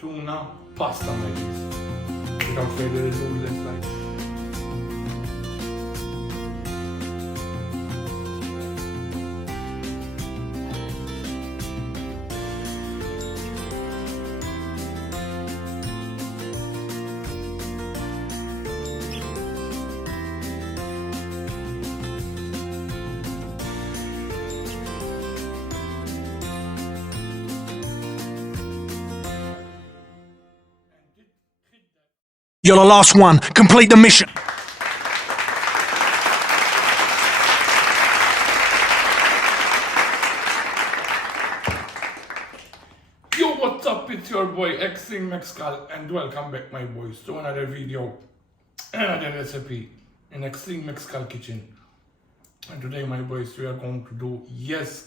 tuna pasta, my G's. Without further ado, let's like. You're the last one. Complete the mission. Yo, what's up? It's your boy X-Treme and welcome back, my boys, to another video, another recipe in X-Treme kitchen. And today, my boys, we are going to do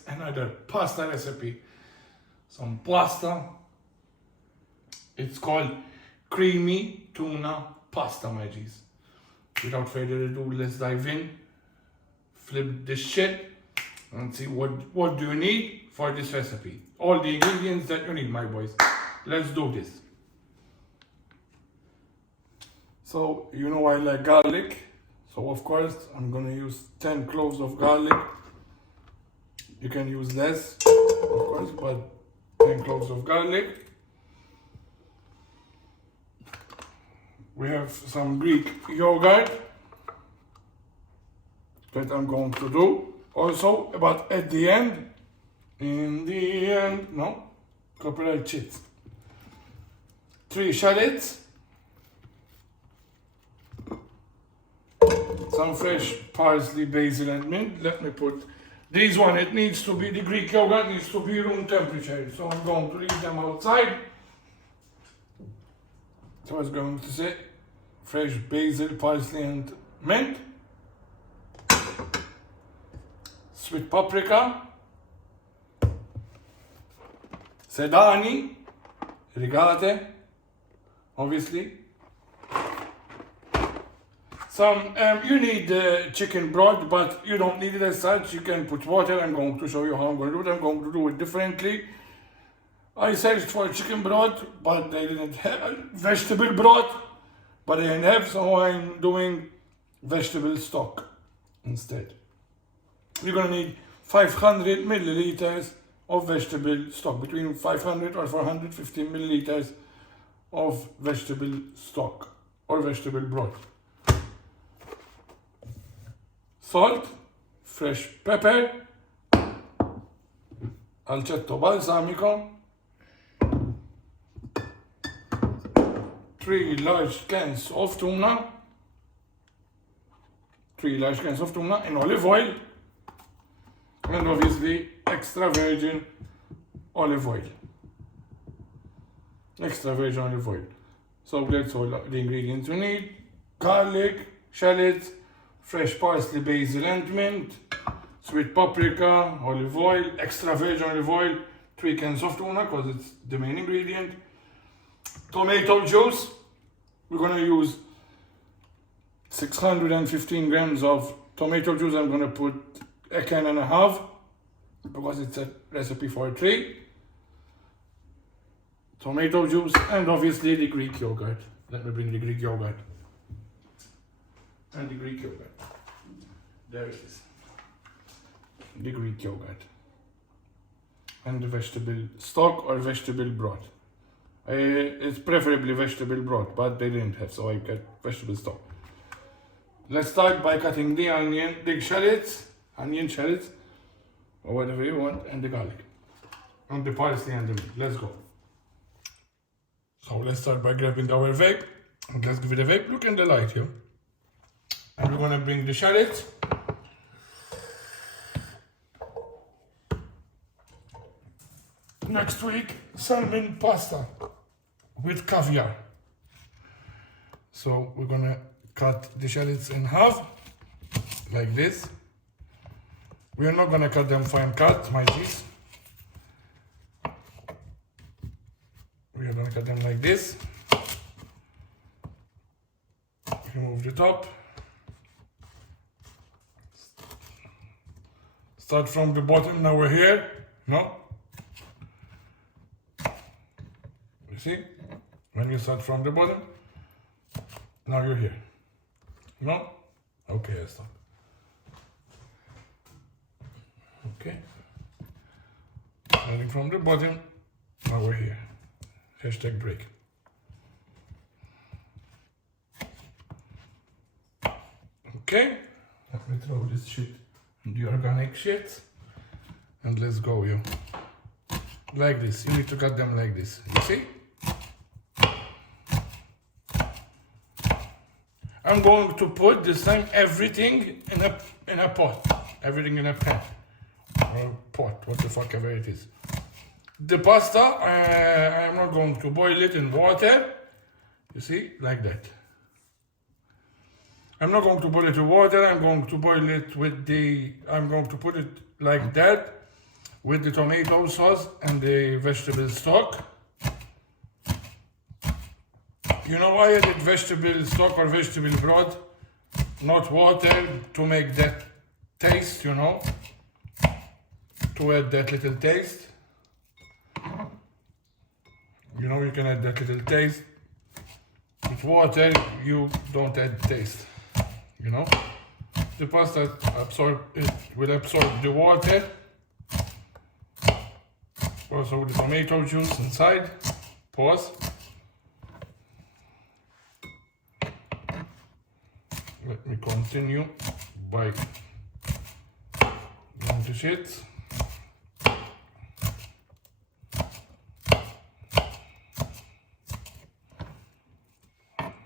another pasta recipe. Some pasta. It's called creamy tuna pasta, my G's. Without further ado, let's dive in, flip this shit, and see what do you need for this recipe. All the ingredients that you need, my boys. Let's do this. So, you know I like garlic. So, of course, I'm gonna use 10 cloves of garlic. You can use less, of course, but 10 cloves of garlic. We have some Greek yogurt that I'm going to do also, but at the end, no, copyright shit. 3 shallots, some fresh parsley, basil and mint. Let me put these one, it needs to be, the Greek yogurt needs to be room temperature, so I'm going to leave them outside. So I was going to say fresh basil, parsley and mint, sweet paprika, sedani, rigate, obviously. Some, you need chicken broth, but you don't need it as such. You can put water. I'm going to show you how I'm going to do it. I'm going to do it differently. I searched for chicken broth, but they didn't have vegetable broth, but they didn't have, so I'm doing vegetable stock instead. You're gonna need 500 milliliters of vegetable stock, between 500 or 450 milliliters of vegetable stock or vegetable broth. Salt, fresh pepper, aceto balsamico, 3 large cans of tuna, 3 large cans of tuna in olive oil, and obviously extra virgin olive oil. Extra virgin olive oil. So that's all the ingredients you need. Garlic, shallots, fresh parsley, basil and mint, sweet paprika, olive oil, extra virgin olive oil, 3 cans of tuna because it's the main ingredient. Tomato juice, we're going to use 615 grams of tomato juice. I'm going to put a can and a half because it's a recipe for 3. Tomato juice and obviously the Greek yogurt. Let me bring the Greek yogurt. And the Greek yogurt. There it is. The Greek yogurt. And the vegetable stock or vegetable broth. It's preferably vegetable broth, but they didn't have, so I got vegetable stock. Let's start by cutting the onion, the shallots, onion shallots, or whatever you want, and the garlic, and the parsley and the mint. Let's go. So let's start by grabbing our vape, and let's give it a vape. Look in the light here. And we're gonna bring the shallots. Next week, salmon pasta with caviar. So we're gonna cut the shallots in half, like this. We are not gonna cut them fine cut, my G's. We are gonna cut them like this. Remove the top. Start from the bottom, now we're here, no? You see? When you start from the bottom, now you're here. No? Okay, I stop. Okay. Starting from the bottom, now we're here. Hashtag break. Okay, let me throw this shit in the organic shit. And let's go, you. Like this, you need to cut them like this, you see? I'm going to put this time everything in a pot. Everything in a pan. Or pot, what the fuck ever it is. The pasta, I'm not going to boil it in water. You see, like that. I'm not going to boil it in water, I'm going to boil it with I'm going to put it like that with the tomato sauce and the vegetable stock. You know why I did vegetable stock or vegetable broth, not water, to make that taste, you know, to add that little taste. You know, you can add that little taste. With water, you don't add taste, you know. The pasta will absorb the water, also the tomato juice inside. Pause. Let me continue by doing the shit.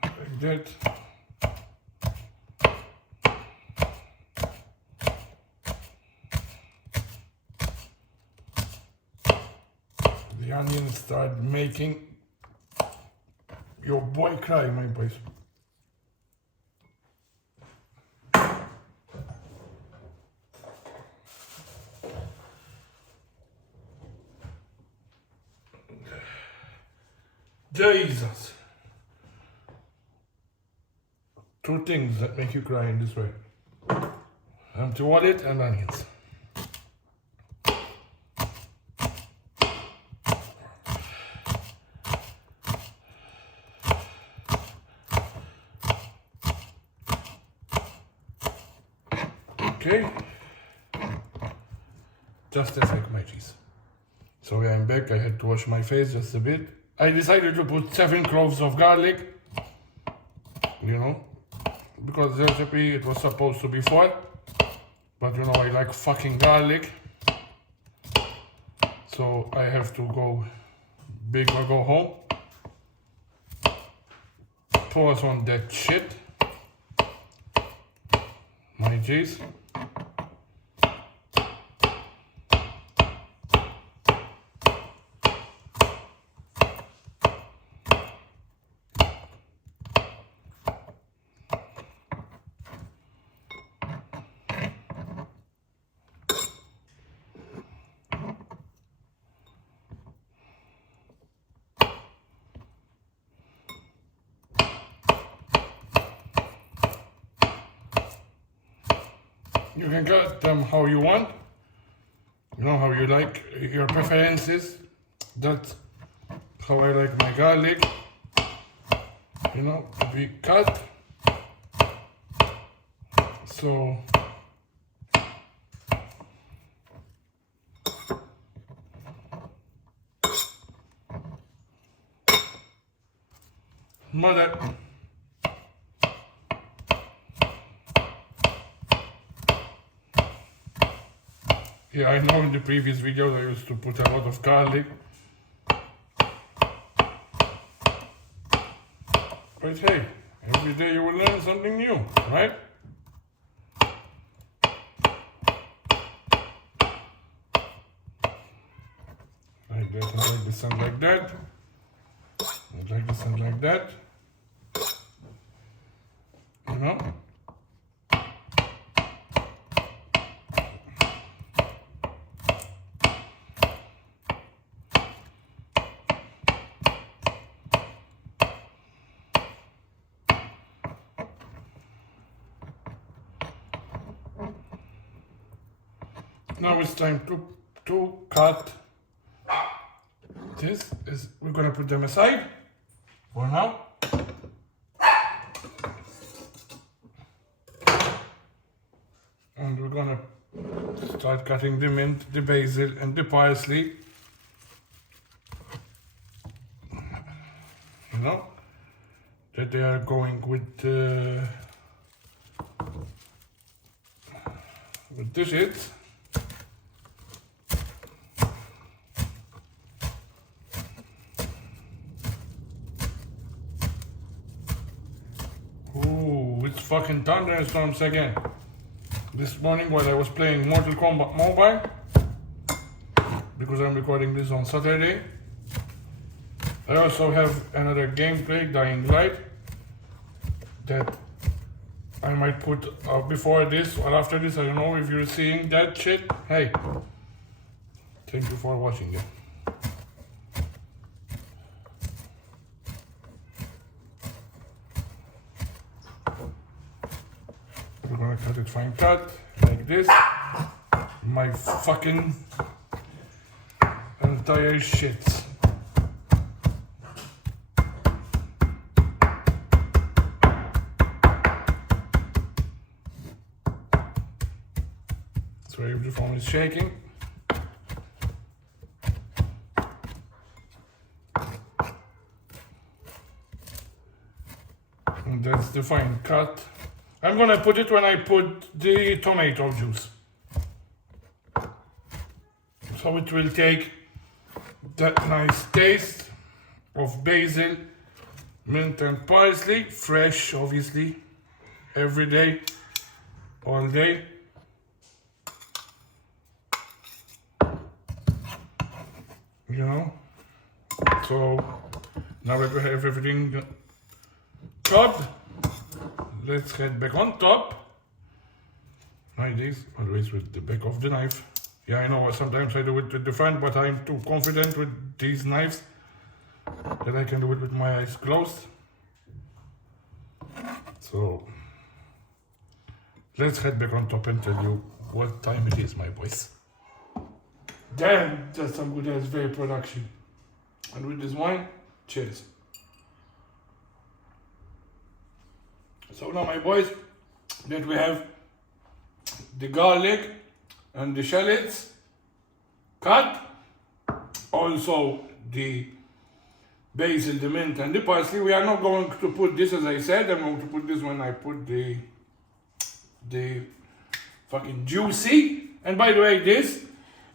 Like that. The onions start making your boy cry, my boys. Jesus. Two things that make you cry in this way. Empty wallet and onions. Okay. Just as like my cheese. So I'm back, I had to wash my face just a bit. I decided to put 7 cloves of garlic, you know, because the recipe it was supposed to be 4, but you know I like fucking garlic, so I have to go big or go home. Pause on that shit, my cheese. You can cut them how you want, you know, how you like, your preferences. That's how I like my garlic, you know, to be cut. So mother. Yeah, I know in the previous videos I used to put a lot of garlic. But hey, every day you will learn something new, right? Like that, and like this, and like that. And like this, and like that. You know? Now it's time to cut. We're gonna put them aside. for now. And we're gonna start cutting the mint, the basil, and the parsley. You know, that they are going with the shit. Ooh, it's fucking thunderstorms again. This morning while I was playing Mortal Kombat Mobile, because I'm recording this on Saturday, I also have another gameplay, Dying Light, that I might put before this or after this. I don't know if you're seeing that shit. Hey, thank you for watching it. We're gonna cut it fine cut, like this. My fucking entire shit. Sorry if the phone is shaking. And that's the fine cut. I'm gonna put it when I put the tomato juice. So it will take that nice taste of basil, mint and parsley, fresh obviously, every day, all day. You know, so now that we have everything cut, let's head back on top. Like this, always with the back of the knife. Yeah, I know sometimes I do it with the front, but I'm too confident with these knives that I can do it with my eyes closed. So let's head back on top and tell you what time it is, my boys. Damn, that's some good ass vape production. And with this wine, cheers. So now, my boys, that we have the garlic and the shallots cut, also the basil, the mint and the parsley. We are not going to put this, as I said. I'm going to put this when I put the fucking juicy. And by the way, this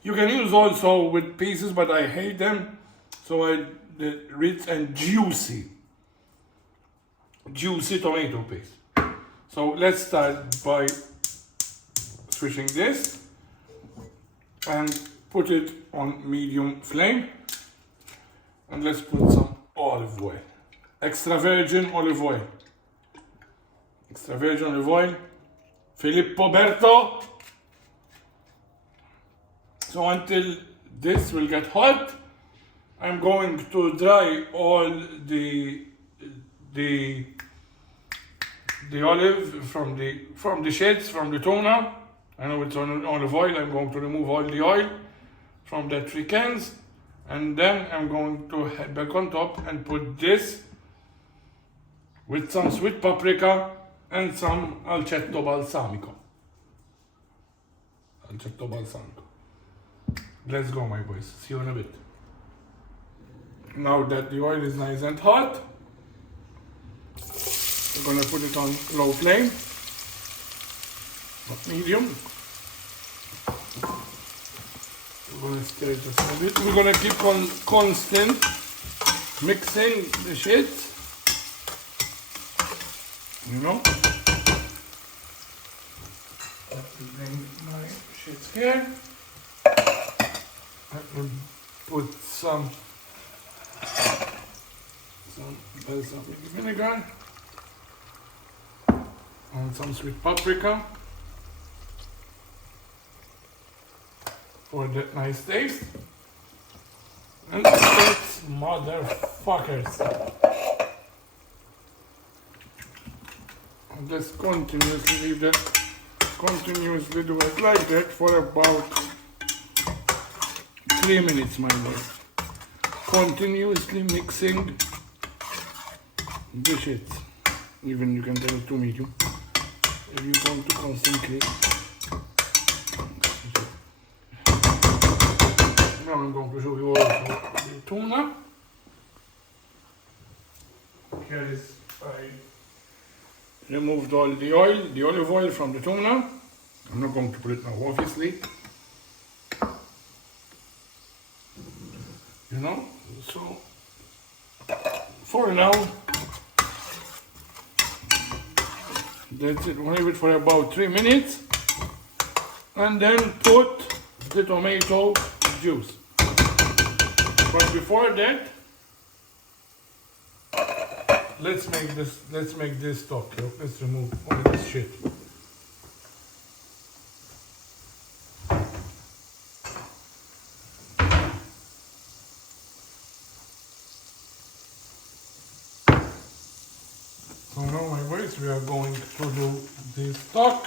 you can use also with pieces, but I hate them. So the rich and juicy tomato paste. So let's start by switching this and put it on medium flame. And let's put some olive oil. Extra virgin olive oil. Extra virgin olive oil. Filippo Berto. So until this will get hot, I'm going to dry all the olive from the sheds, from the tuna. I know it's on olive oil. I'm going to remove all the oil from the 3 cans, and then I'm going to head back on top and put this with some sweet paprika and some aceto balsamico. Let's go, my boys. See you in a bit. Now that the oil is nice and hot, we're gonna put it on low flame, not medium. We're gonna stir just a bit. We're gonna keep on constant mixing the shit. You know? Let me bring my shit here. Let me put some balsamic vinegar and some sweet paprika for that nice taste. And let's motherfuckers. And just continuously leave that, continuously do it like that for about 3 minutes, my lord. Continuously mixing dish it. Even you can tell it to medium. If you want to constantly. Now I'm going to show you also the tuna. Here is, I removed all the oil, the olive oil from the tuna. I'm not going to put it now, obviously. You know, so for now, that's it. We'll leave it for about 3 minutes and then put the tomato juice. But before that, let's make this stock. Let's remove all this shit. So now, my boys, we are going to do the stock,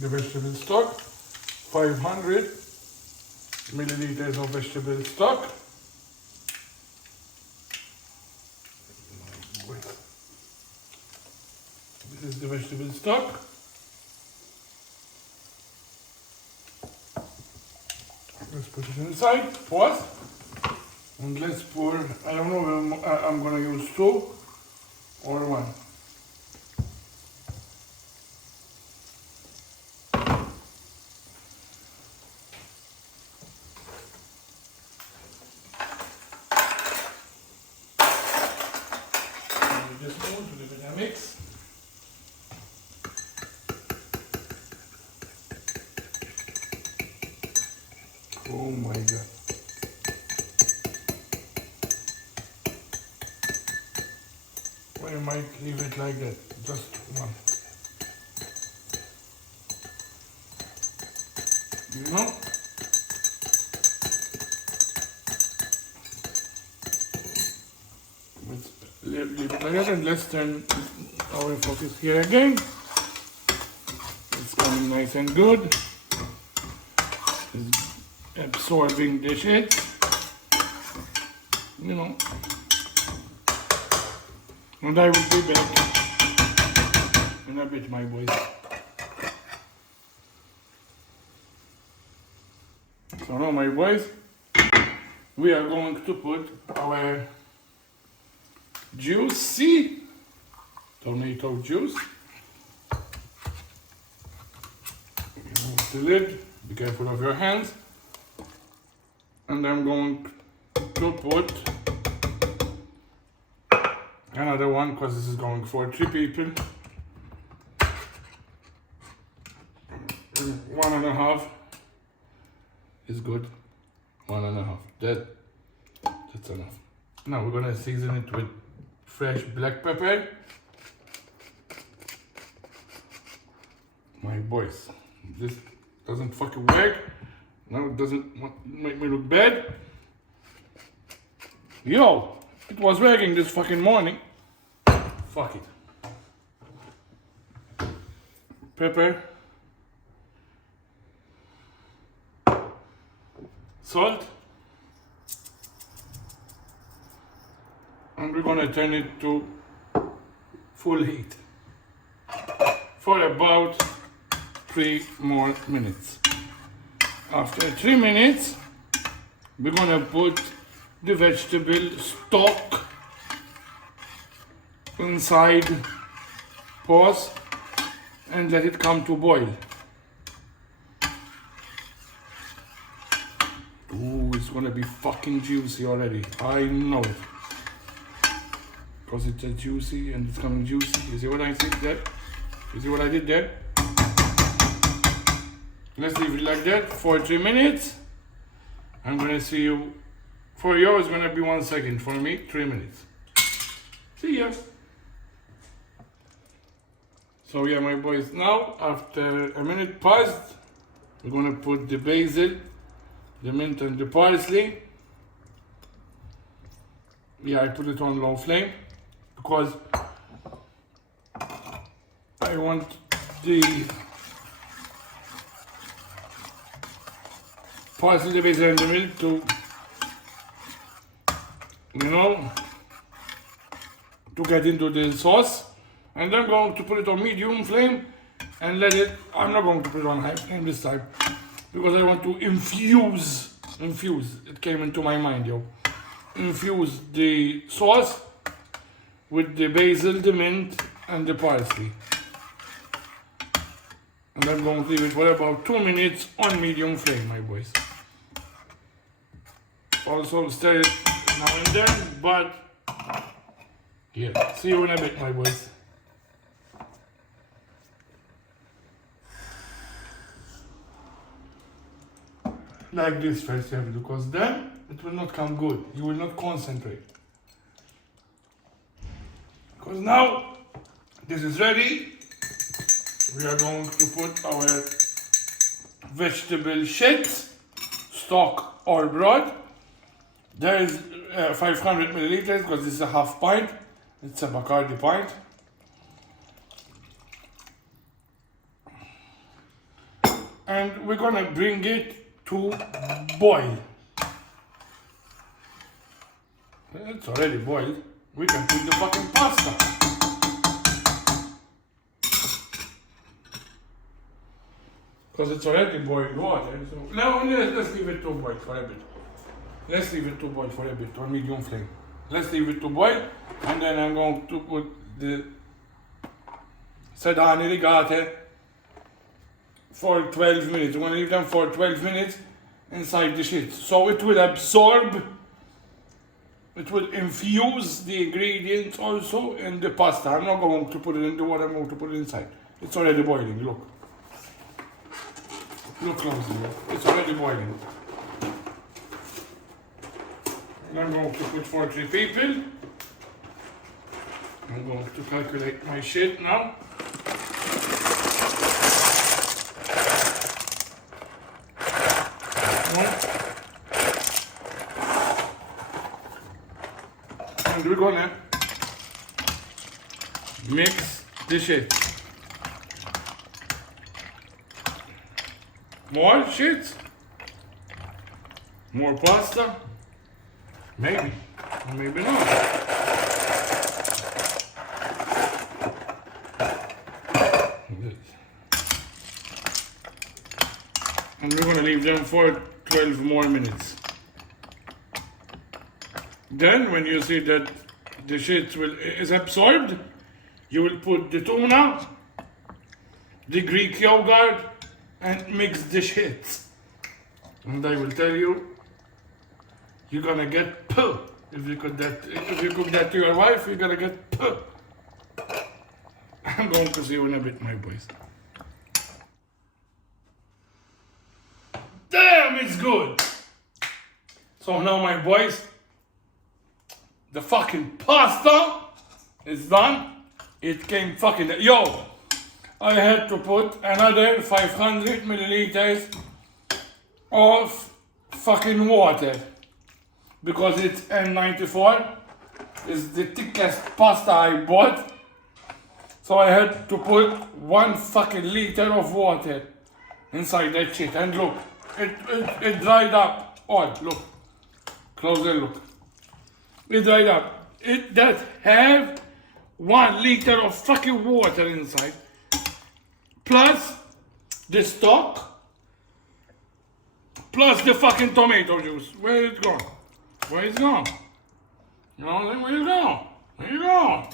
the vegetable stock, 500 milliliters of vegetable stock. This is the vegetable stock. Let's put it inside, pause, and let's pour, I don't know, I'm gonna use 2 or 1. Just going to give it a mix. Oh my god. Or you might leave it like that, just 1. You know? Let's leave it like that, and let's turn our focus here again. It's coming nice and good. It's absorbing the shit. You know. And I will be back in a bit, my boys. So now, my boys, we are going to put our juicy tomato juice. Remove the lid, be careful of your hands. And I'm going to put another one, because this is going for 3 people. 1.5 is good. 1.5. That's enough. Now we're gonna season it with fresh black pepper. My boys, this doesn't fucking work. Now it doesn't make me look bad. Yo, it was working this fucking morning. Fuck it. Pepper. Salt. And we're gonna turn it to full heat for about 3 more minutes. After 3 minutes, we're gonna put the vegetable stock inside, pause, and let it come to boil. Ooh, it's gonna be fucking juicy already. I know it. Because it's a juicy and it's coming juicy. You see what I did there? You see what I did there? Let's leave it like that for 3 minutes. I'm gonna see you. For you, it's gonna be 1 second. For me, 3 minutes. See ya. So yeah, my boys, now after a minute passed, we're gonna put the basil, the mint and the parsley. Yeah, I put it on low flame because I want the parsley, the basil and the mint to, you know, to get into the sauce. And I'm going to put it on medium flame and let it, I'm not going to put it on high flame this time because I want to infuse, it came into my mind, yo. Infuse the sauce with the basil, the mint, and the parsley. And I'm going to leave it for about 2 minutes on medium flame, my boys. Also stir it now and then, but yeah, see you in a bit, my boys. Like this first you have to do, because then it will not come good. You will not concentrate. Because now this is ready. We are going to put our vegetable shit, stock or broth. There is 500 milliliters because this is a half pint. It's a Bacardi pint. And we're gonna bring it to boil. It's already boiled. We can put the fucking pasta. Because it's already boiled water. So now let's leave it to boil for a bit. Let's leave it to boil for a bit on medium flame. Let's leave it to boil, and then I'm going to put the sedani rigate for 12 minutes. I'm going to leave them for 12 minutes inside the shit. So it will absorb, it will infuse the ingredients also in the pasta. I'm not going to put it in the water, I'm going to put it inside. It's already boiling, look. Look closely, it's already boiling. And I'm going to put for 3 people. I'm going to calculate my shit now. And we're gonna mix the shit. More shit. More pasta. Maybe. Or maybe not. And we're gonna leave them for 12 more minutes. Then when you see that the shit is absorbed, you will put the tuna, the Greek yogurt, and mix the shit. And I will tell you, you're gonna get puh. If you cook that to your wife, you're gonna get puh. I'm going to see you in a bit, my boys. Damn, it's good. So now, my boys, the fucking pasta is done. It came fucking, yo, I had to put another 500 milliliters of fucking water because it's N94. It's the thickest pasta I bought. So I had to put 1 fucking liter of water inside that shit. And look, it dried up. Oh, look. Closer look. It dried up. It does have 1 liter of fucking water inside. Plus the stock. Plus the fucking tomato juice. Where it gone? Where it's gone? You know what I'm saying? Where it gone? Where you gone?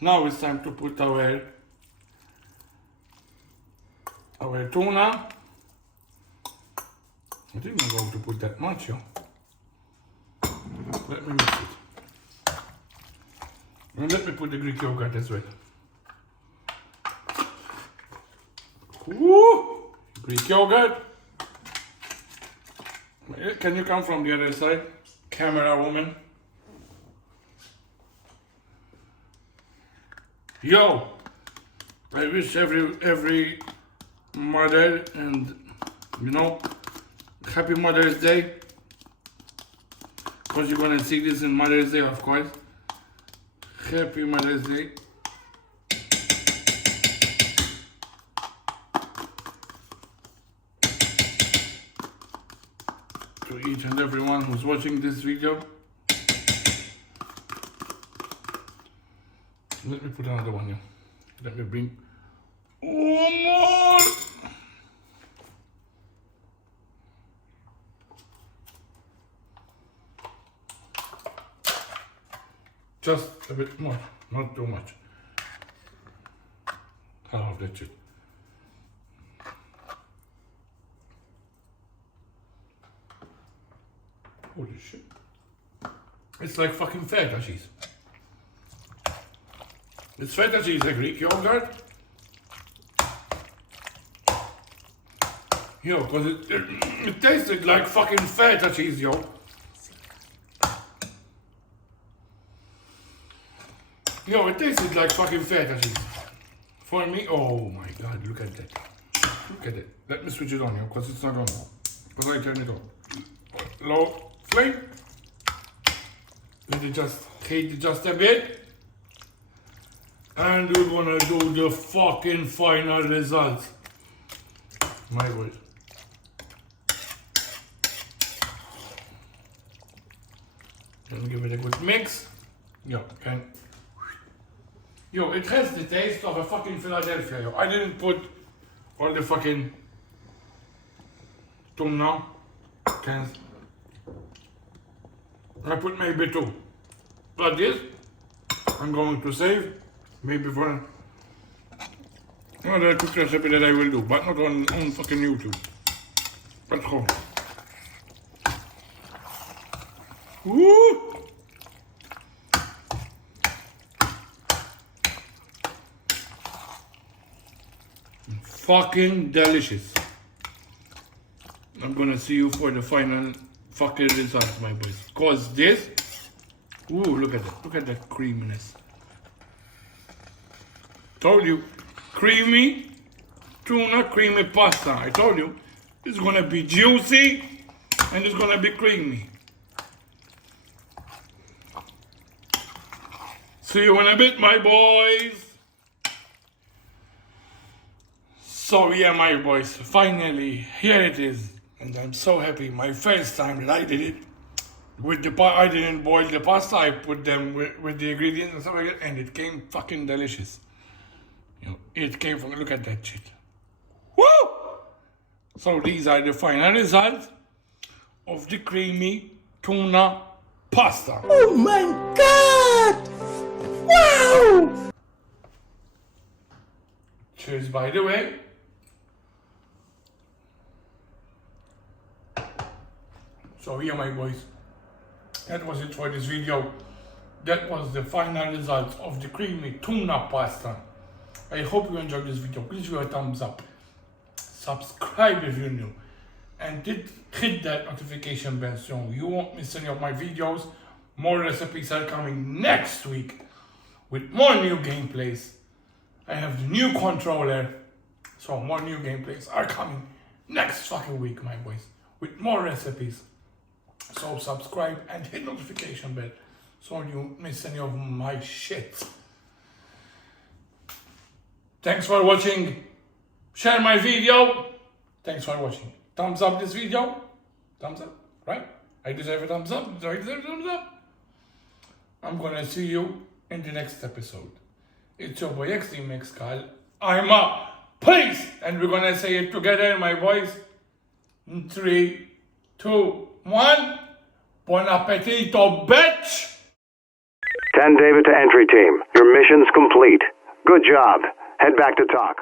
Now it's time to put our tuna. I think I'm going to put that much, yo. Let me mix it. And let me put the Greek yogurt as well. Woo! Greek yogurt. Can you come from the other side? Camera woman. Yo! I wish every mother and, you know, happy Mother's Day. Because you're gonna see this in Mother's Day, of course. Happy Mother's Day. To each and everyone who's watching this video. Let me put another one here. Let me bring one more. Just a bit more, not too much. I love that shit. Holy shit. It's like fucking feta cheese. It's feta cheese, a Greek yogurt. Yo, cause it tasted like fucking feta cheese, yo. Yo, it tasted like fucking feta cheese. For me, oh my god, look at that. Look at it. Let me switch it on, yo, cause it's not on now. Cause I turn it on. Low flame. Let it just heat it just a bit. And we're gonna do the fucking final results. My word. Gonna give it a good mix. Yo, okay. Yo, it has the taste of a fucking Philadelphia, yo. I didn't put all the fucking tuna cans. I put maybe 2. But this, I'm going to save maybe for another cook recipe that I will do, but not on fucking YouTube. Let's go. Woo! Fucking delicious. I'm gonna see you for the final fucking results, my boys. Cause this, ooh, look at that. Look at that creaminess. Told you, creamy tuna, creamy pasta. I told you, it's gonna be juicy and it's gonna be creamy. See you in a bit, my boys. So yeah, my boys, finally, here it is. And I'm so happy. My first time that I did it with the I didn't boil the pasta. I put them with the ingredients and stuff like that, and it came fucking delicious. You know, it came from, look at that shit. Woo! So these are the final results of the creamy tuna pasta. Oh my god! Wow! Cheers, by the way. So here, my boys, that was it for this video. That was the final result of the creamy tuna pasta. I hope you enjoyed this video. Please give it a thumbs up. Subscribe if you're new. And hit that notification bell so you won't miss any of my videos. More recipes are coming next week with more new gameplays. I have the new controller. So more new gameplays are coming next fucking week, my boys. With more recipes. So subscribe and hit notification bell so you miss any of my shit. Thanks for watching. Share my video. Thanks for watching. Thumbs up this video. Thumbs up, right? I deserve a thumbs up. Do I deserve a thumbs up? I'm gonna see you in the next episode. It's your boy X-Treme. I'm up. Peace! And we're gonna say it together, my boys. 3, 2, 1. Buon appetito, bitch! 10 David to entry team. Your mission's complete. Good job. Head back to talk.